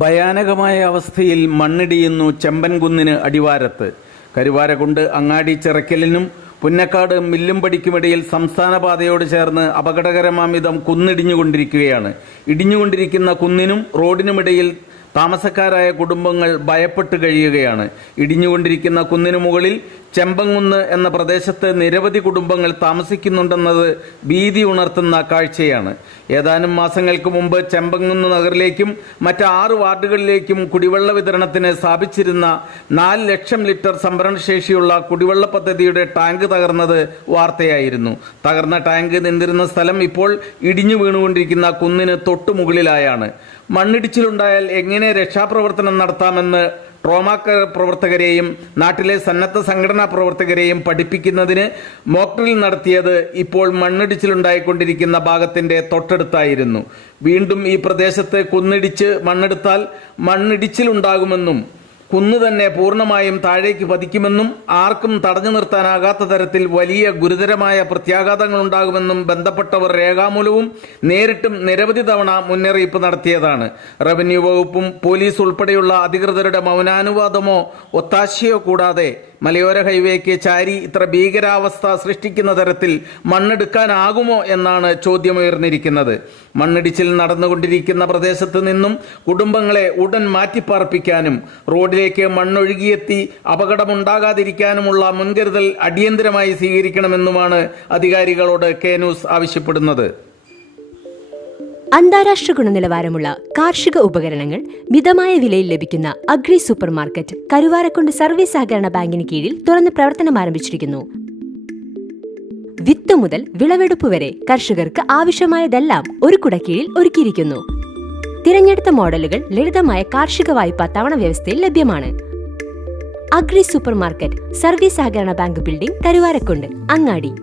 ഭയാനകമായ അവസ്ഥയിൽ മണ്ണിടിയുന്നു ചെമ്പൻകുന്നിന് അടിവാരത്ത്. കരുവാരകുണ്ട് അങ്ങാടി ചിറക്കലിനും പുന്നക്കാട് മില്ലുംപടിക്കുമിടയിൽ സംസ്ഥാന പാതയോട് ചേർന്ന് അപകടകരമാംവിധം കുന്നിടിഞ്ഞുകൊണ്ടിരിക്കുകയാണ്. ഇടിഞ്ഞുകൊണ്ടിരിക്കുന്ന കുന്നിനും റോഡിനുമിടയിൽ താമസക്കാരായ കുടുംബങ്ങൾ ഭയപ്പെട്ട് കഴിയുകയാണ്. ഇടിഞ്ഞുകൊണ്ടിരിക്കുന്ന കുന്നിനു മുകളിൽ ചെമ്പങ്കുന്ന് എന്ന പ്രദേശത്ത് നിരവധി കുടുംബങ്ങൾ താമസിക്കുന്നുണ്ടെന്നത് ഭീതി ഉണർത്തുന്ന കാഴ്ചയാണ്. ഏതാനും മാസങ്ങൾക്ക് മുമ്പ് ചെമ്പങ്കുന്ന് നഗറിലേക്കും മറ്റ് 6 വാർഡുകളിലേക്കും കുടിവെള്ള വിതരണത്തിന് സ്ഥാപിച്ചിരുന്ന 4 ലക്ഷം ലിറ്റർ സംഭരണശേഷിയുള്ള കുടിവെള്ള പദ്ധതിയുടെ ടാങ്ക് തകർന്നത് വാർത്തയായിരുന്നു. തകർന്ന ടാങ്ക് നിന്നിരുന്ന സ്ഥലം ഇപ്പോൾ ഇടിഞ്ഞു വീണുകൊണ്ടിരിക്കുന്ന കുന്നിന് തൊട്ടുമുകളിലായാണ്. മണ്ണിടിച്ചിലുണ്ടായാൽ എങ്ങനെ രക്ഷാപ്രവർത്തനം നടത്താമെന്ന് ട്രോമാ പ്രവർത്തകരെയും നാട്ടിലെ സന്നദ്ധ സംഘടനാ പ്രവർത്തകരെയും പഠിപ്പിക്കുന്നതിന് മോക്ഡ്രിൽ നടത്തിയത് ഇപ്പോൾ മണ്ണിടിച്ചിലുണ്ടായിക്കൊണ്ടിരിക്കുന്ന ഭാഗത്തിന്റെ തൊട്ടടുത്തായിരുന്നു. വീണ്ടും ഈ പ്രദേശത്ത് കുന്നിടിച്ച് മണ്ണെടുത്താൽ മണ്ണിടിച്ചിലുണ്ടാകുമെന്നും കുന്ന് തന്നെ പൂർണ്ണമായും താഴേക്ക് പതിക്കുമെന്നും ആർക്കും തടഞ്ഞു നിർത്താനാകാത്ത തരത്തിൽ വലിയ ഗുരുതരമായ പ്രത്യാഘാതങ്ങൾ ഉണ്ടാകുമെന്നും ബന്ധപ്പെട്ടവർ രേഖാമൂലവും നേരിട്ടും നിരവധി തവണ മുന്നറിയിപ്പ് നടത്തിയതാണ്. റവന്യൂ വകുപ്പും പോലീസ് ഉൾപ്പെടെയുള്ള അധികൃതരുടെ മൗനാനുവാദമോ ഒത്താശയോ കൂടാതെ മലയോര ഹൈവേക്ക് ചാരി ഇത്ര ഭീകരാവസ്ഥ സൃഷ്ടിക്കുന്ന തരത്തിൽ മണ്ണെടുക്കാനാകുമോ എന്നാണ് ചോദ്യമുയർന്നിരിക്കുന്നത്. മണ്ണിടിച്ചിൽ നടന്നുകൊണ്ടിരിക്കുന്ന പ്രദേശത്ത് നിന്നും കുടുംബങ്ങളെ ഉടൻ മാറ്റിപ്പാർപ്പിക്കാനും റോഡിലേക്ക് മണ്ണൊഴുകിയെത്തി അപകടമുണ്ടാകാതിരിക്കാനുമുള്ള മുൻകരുതൽ അടിയന്തരമായി സ്വീകരിക്കണമെന്നുമാണ് അധികാരികളോട് കെ ന്യൂസ് ആവശ്യപ്പെടുന്നത്. അന്താരാഷ്ട്ര ഗുണനിലവാരമുള്ള കാർഷിക ഉപകരണങ്ങൾ മിതമായ വിലയിൽ ലഭിക്കുന്ന agri super market Karuvarakundu service സഹകരണ ബാങ്കിന് കീഴിൽ തുറന്ന് പ്രവർത്തനം ആരംഭിച്ചിരിക്കുന്നു. വിത്ത് മുതൽ വിളവെടുപ്പ് വരെ കർഷകർക്ക് ആവശ്യമായതെല്ലാം ഒരു കുടക്കീഴിൽ ഒരുക്കിയിരിക്കുന്നു. തിരഞ്ഞെടുത്ത മോഡലുകൾ ലളിതമായ കാർഷിക വായ്പ തവണ വ്യവസ്ഥയിൽ ലഭ്യമാണ്. അഗ്രി സൂപ്പർ മാർക്കറ്റ് സർവീസ് സഹകരണ ബാങ്ക് ബിൽഡിംഗ് കരുവാരക്കുണ്ട് അങ്ങാടി.